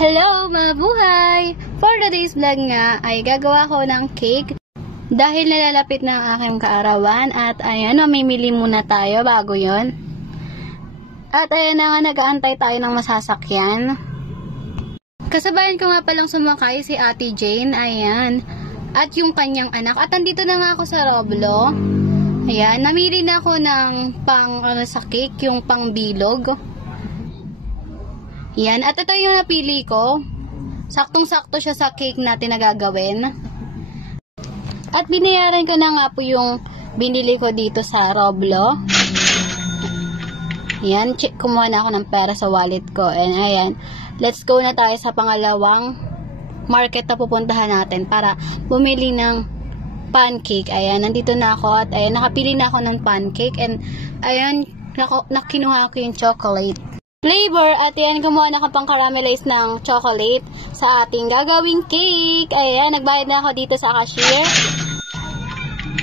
Hello mga buhay! For today's vlog nga ay gagawa ko ng cake dahil nalalapit na ang aking kaarawan at ayan, mamimili muna tayo bago yon. At ayan na nga, nag-aantay tayo ng masasakyan. Kasabayan ko nga palang sumakay si Ate Jane, ayan, at yung kanyang anak. At andito na nga ako sa Roblo. Ayan, namili na ako ng sa cake, yung pang bilog. Yan, at ito yung napili ko. Saktong-sakto siya sa cake natin na gagawin. At binayaran ko na nga po yung binili ko dito sa Roblo. Yan, kumuha na ako ng pera sa wallet ko. And ayan, let's go na tayo sa pangalawang market na pupuntahan natin para bumili ng pancake. Ayan, nandito na ako at ayan, nakapili na ako ng pancake. And ayan, nakinuha ko yung chocolate flavor at yan, kumuha na ka pang caramelize ng chocolate sa ating gagawing cake. Ayan, nagbayad na ako dito sa cashier.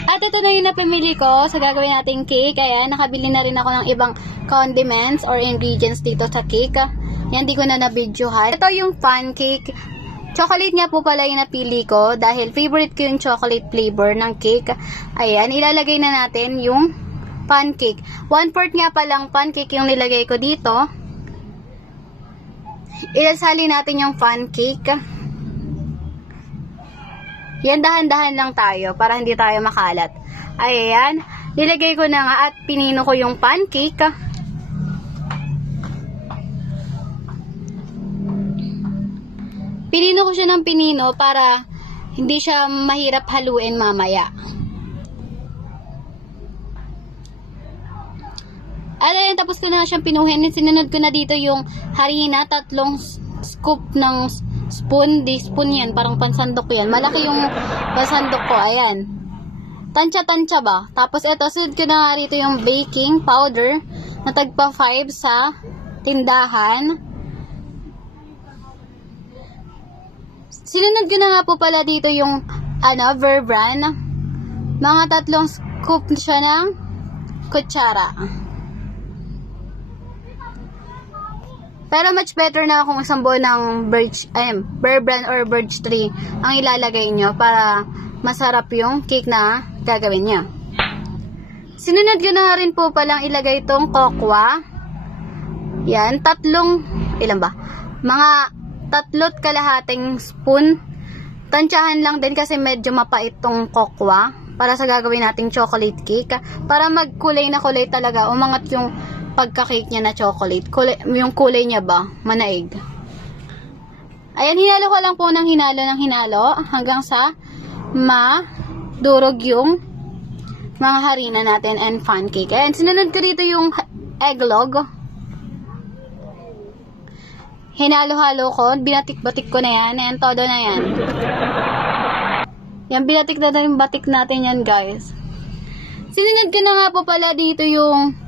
At ito na yung napamili ko sa gagawin nating cake. Ayan, nakabili na rin ako ng ibang condiments or ingredients dito sa cake. Yan, di ko na na-videohan. Ito yung pancake. Chocolate nga po pala yung napili ko dahil favorite ko yung chocolate flavor ng cake. Ayan, ilalagay na natin yung pancake. 1/4 nga palang pancake yung nilagay ko dito. Ilasali natin yung pancake. Yan, dahan-dahan lang tayo para hindi tayo makalat. Ayan, nilagay ko na nga at pinino ko yung pancake. Pinino ko siya ng pinino para hindi siya mahirap haluin mamaya. At ayan, tapos ko na siyang pinuhin. Sinunod ko na dito yung harina, 3 scoop ng spoon. Di spoon yan, parang pansandok yan. Malaki yung pansandok ko, ayan. Tansya-tansya ba? Tapos ito, sunod ko na nga rito yung baking powder na tagpa 5 sa tindahan. Sinunod ko na nga po pala dito yung Bear Brand. Mga 3 scoop siya ng kutsara. Pero much better na kung isang buo ng Bear Brand or Birch Tree ang ilalagay nyo para masarap yung cake na gagawin nyo. Sinunod ko na rin po palang ilagay itong kokwa. Yan, ilan ba? Mga 3.5 spoon. Tansyahan lang din kasi medyo mapait itong kokwa para sa gagawin nating chocolate cake. Para magkulay na kulay talaga, umangat yung pagka-cake niya na chocolate. Yung kulay niya ba? Manaig. Ayan, hinalo ko lang po ng hinalo hanggang sa madurog yung mga harina natin and pancake. Ayan, sinunod ko dito yung egglog. Hinalo-halo ko. Binatik-batik ko na yan. Ayan, todo na yan. Yan, binatik na yung batik natin yan, guys. Sinunod ko na nga po pala dito yung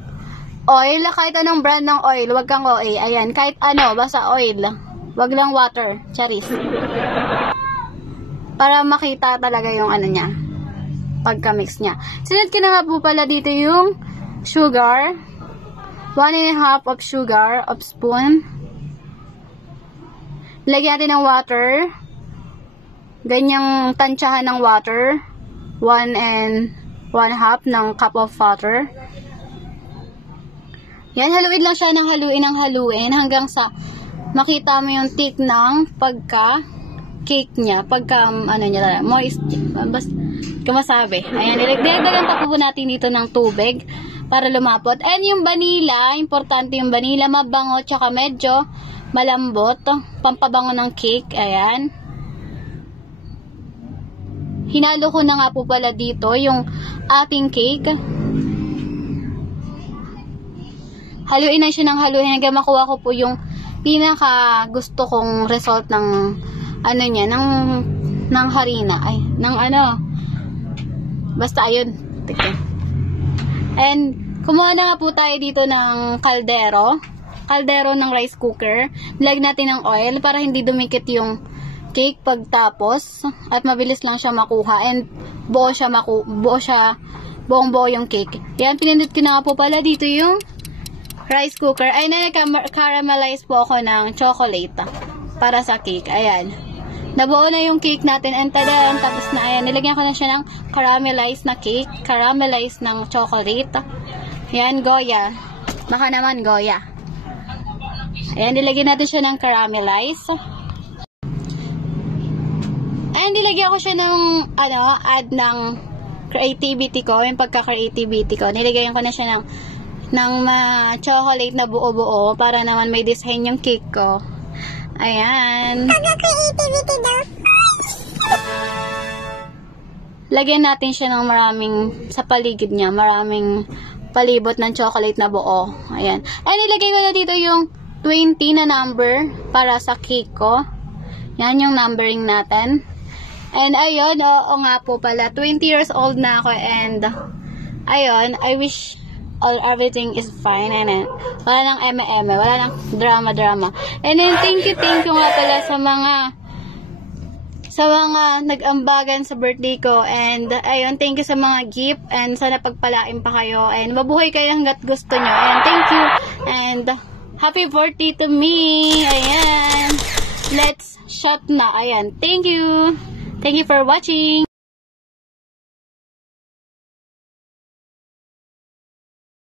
oil, kahit anong brand ng oil, wag kang OA. Ayan, kahit ano, basta oil. Wag lang water, charis. Para makita talaga yung ano niya, pagka-mix niya. Sinunod ko na nga po pala dito yung sugar. 1.5 of sugar of spoon. Lagyan natin ng water. Ganyang tansyahan ng water. 1 1/2 ng cup of water. Yan, haluin lang siya ng haluin hanggang sa makita mo yung thick ng pagka-cake niya. Niya, moist. Basta, kumasabi. Ayan, dinagdagan pa po natin dito ng tubig para lumapot. And yung vanilla, importante yung vanilla, mabango, tsaka medyo malambot. Pampabango ng cake. Ayan. Hinalo ko na nga po pala dito yung ating cake. Haluin na siya ng haluin hanggang makuha ko po yung pinaka gusto kong result ng niya, ng harina. Basta ayun. And kumuha na nga po tayo dito ng kaldero ng rice cooker. Nilagyan natin ng oil para hindi dumikit yung cake pagtapos at mabilis lang siya makuha and buong-buo yung cake. Yan, pinindot ko na nga po pala dito yung rice cooker. Ay, nag-caramelize po ako ng chocolate. para sa cake. Ayan. Nabuo na yung cake natin. And tadan, tapos na, ayan. Nilagyan ko na siya ng caramelized na cake. Caramelized ng chocolate. Ayan, Goya. Baka naman Goya. Ayan, nilagyan natin siya ng caramelized. Ayan, nilagyan ko siya ng, add ng creativity ko. Yung pagka-creativity ko. Nilagyan ko na siya ng chocolate na buo-buo para naman may design yung cake ko. Ayan. Pagka-creativity daw. Lagyan natin siya ng maraming, sa paligid niya, maraming palibot ng chocolate na buo. Ayan. Ay, nilagay ko na dito yung 20 na number para sa cake ko. Yan yung numbering natin. And ayun, oo nga po pala, 20 years old na ako and ayun, I wish everything is fine. And wala nang eme-eme, wala nang drama-drama. And then, thank you nga pala sa mga nag-ambagan sa birthday ko. And ayun, thank you sa mga gift and sana pagpalain pa kayo and mabuhay kayo hanggat gusto nyo. And thank you and happy birthday to me. Ayan, let's shot na. Ayan, thank you for watching.